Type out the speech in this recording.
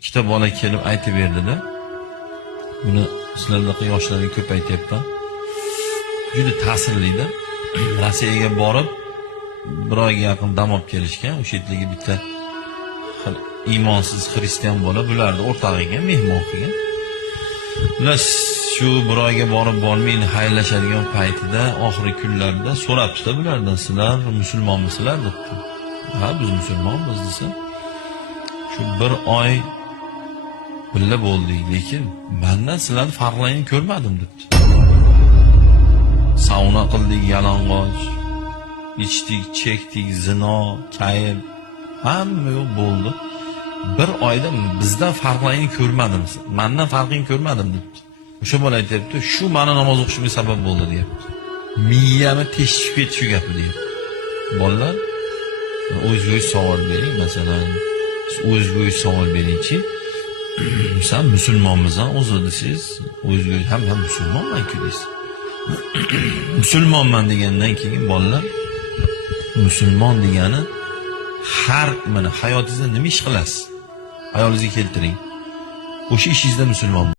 ikkita bola kelib aytib berdi-da. Buni sizlardaqa yoshlarga ko'p aytyapman. Juda ta'sirli-da. Rossiyaga borib, bir oyga yaqin dam olib kelishgan. O'sha yerdagi bitta iymonsiz xristian bola bularni o'rtog'iga mehmon qilgan. Ular shu bir oyga borib bormayni xayrlashadigan paytida, oxirgi kunlarda so'rabdi-da bulardan, sizlar musulmonmisizlar debdi. Ha, biz musulmonmiz desa. Shu bir oy birga bo'ldik, lekin mendan sizlarni farqlarini ko'rmadim debdi. Sauna qildik, yalang'och, ichdik, chekdik, zino, kayf, hamma yo'q bo'ldi. Bir oyda bizdan farqlarini ko'rmadim, mendan farqini ko'rmadim debdi. O'sha bola aytibdi, shu meni namoz o'qishimga sabab bo'ldi deyapti. Miyamni teshib ketdi shu gapi deyapti. Bolalar, o'zingizga savol bering, masalan, o'zingizga savol beringchi. Sen musulmonmisan, o'zi desiz, o'zingizga ham musulmonman-ku deysiz. Musulmonman degandan keyin bolalar, musulmon degani har mana hayotingizda nima ish qilasiz? Hayolingizga keltiring. O'sha ishingizda musulmon